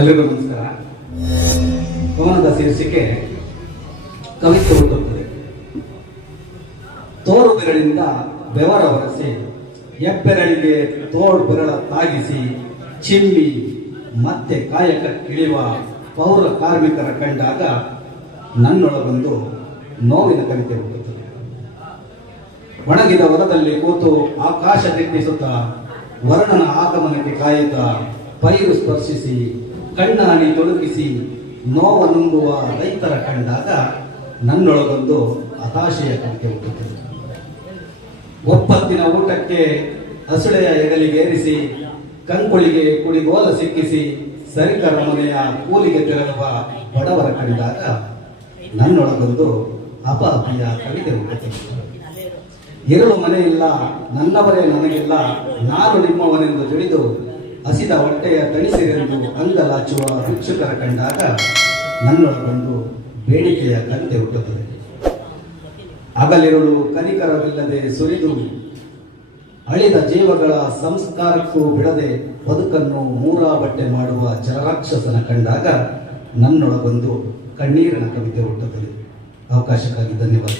ಎಲ್ರಿಗೂ ನಮಸ್ಕಾರ. ಕವನದ ಶೀರ್ಷಿಕೆ ಕವಿತೆ ಹುಟ್ಟುತ್ತದೆ ತೋರು ಬೆರಳಿಂದ ಬೆವರ ಹೊರಸಿ ಎಪ್ಪೆರಳಿಗೆ ತೋಳು ಬೆರಳ ತಾಗಿಸಿ, ಚಿಮ್ಮಿ ಮತ್ತೆ ಕಾಯಕ ಇಳಿಯುವ ಪೌರ ಕಾರ್ಮಿಕರ ಕಂಡಾಗ ನನ್ನೊಳಗೊಂದು ನೋವಿನ ಕವಿತೆ ಹುಟ್ಟುತ್ತದೆ. ಒಣಗಿದ ಹೊಲದಲ್ಲಿ ಕೂತು ಆಕಾಶ ದಿಟ್ಟಿಸುತ್ತಾ ವರ್ಣನ ಆಗಮನಕ್ಕೆ ಕಾಯುತ್ತಾ ಪೈರು ಸ್ಪರ್ಶಿಸಿ ಕಣ್ಣಾಣಿ ತೊಡಗಿಸಿ ನೋವ ನುಂಗುವ ರೈತರ ಕಂಡಾಗ ನನ್ನೊಳಗೊಂದು ಹತಾಶೆಯ ಕವಿತೆ ಹುಟ್ಟುತ್ತದೆ. ಒಪ್ಪತ್ತಿನ ಊಟಕ್ಕೆ ಹಸುಳೆಯ ಹೆಗಲಿಗೇರಿಸಿ, ಕಂಕುಳಿಗೆ ಕುಡಿಗೋಲ ಸಿಕ್ಕಿಸಿ ಸರಿಕರ ಮನೆಯ ಕೂಲಿಗೆ ತೆರಳುವ ಬಡವರ ಕಂಡಾಗ ನನ್ನೊಳಗೊಂದು ಅಪಾಪಿಯ ಕವಿತೆ ಹುಟ್ಟುತ್ತದೆ. ಇರಲು ಮನೆಯಿಲ್ಲ, ನನ್ನವರೇ ನನಗಿಲ್ಲ, ನಾನು ನಿಮ್ಮವನೆಂದು ತಿಳಿದು ಹಸಿದ ಹೊಟ್ಟೆಯ ತಣಿಸಿರೆಂದು ಅಂಗಲಾಚುವ ಭಿಕ್ಷುಕರ ಕಂಡಾಗ ನನ್ನೊಳಗೊಂದು ಬೇಡಿಕೆಯ ಕಂತೆ ಹುಟ್ಟುತ್ತದೆ. ಹಗಲಿರುಳು ಕನಿಕರವಿಲ್ಲದೆ ಸುರಿದು ಅಳಿದ ಜೀವಗಳ ಸಂಸ್ಕಾರಕ್ಕೂ ಬಿಡದೆ ಬದುಕನ್ನು ಮೂರಾ ಬಟ್ಟೆ ಮಾಡುವ ಜಲರಾಕ್ಷಸನ ಕಂಡಾಗ ನನ್ನೊಳಗೊಂದು ಕಣ್ಣೀರಿನ ಕವಿತೆ ಹುಟ್ಟುತ್ತದೆ. ಅವಕಾಶಕ್ಕಾಗಿ ಧನ್ಯವಾದ.